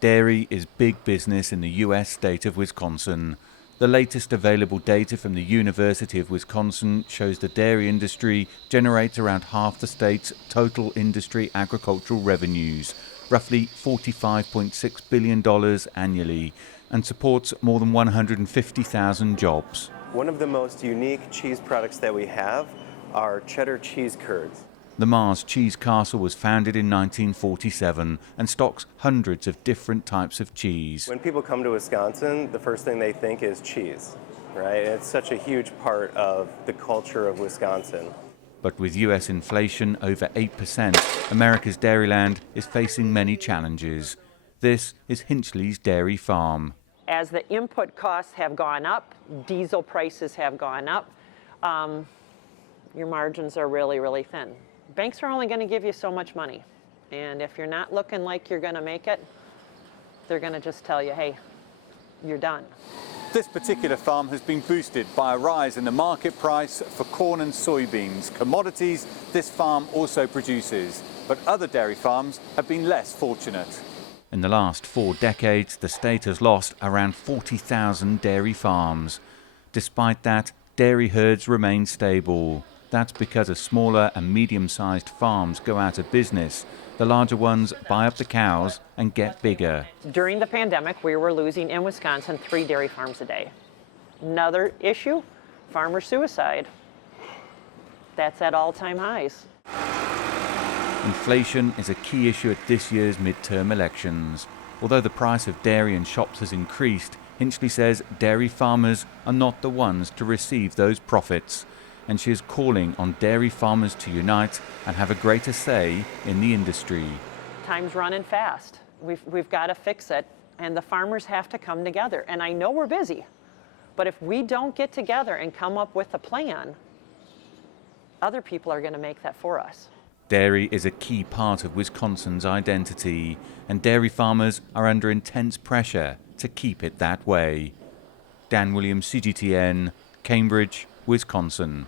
Dairy is big business in the U.S. state of Wisconsin. The latest available data from the University of Wisconsin shows the dairy industry generates around half the state's total industry agricultural revenues, roughly $45.6 billion annually, and supports more than 150,000 jobs. One of the most unique cheese products that we have are cheddar cheese curds. The Mars Cheese Castle was founded in 1947 and stocks hundreds of different types of cheese. When people come to Wisconsin, the first thing they think is cheese, right? It's such a huge part of the culture of Wisconsin. But with US inflation over 8%, America's dairyland is facing many challenges. This is Hinchley's Dairy Farm. As the input costs have gone up, diesel prices have gone up, your margins are really, really thin. Banks are only going to give you so much money. And if you're not looking like you're going to make it, they're going to just tell you, hey, you're done. This particular farm has been boosted by a rise in the market price for corn and soybeans, commodities this farm also produces. But other dairy farms have been less fortunate. In the last 4 decades, the state has lost around 40,000 dairy farms. Despite that, dairy herds remain stable. That's because as smaller and medium-sized farms go out of business, the larger ones buy up the cows and get bigger. During the pandemic, we were losing in Wisconsin 3 dairy farms a day. Another issue, farmer suicide. That's at all-time highs. Inflation is a key issue at this year's midterm elections. Although the price of dairy in shops has increased, Hinchley says dairy farmers are not the ones to receive those profits. And she is calling on dairy farmers to unite and have a greater say in the industry. Time's running fast. We've got to fix it, and the farmers have to come together. And I know we're busy, but if we don't get together and come up with a plan, other people are going to make that for us. Dairy is a key part of Wisconsin's identity, and dairy farmers are under intense pressure to keep it that way. Dan Williams, CGTN, Cambridge, Wisconsin.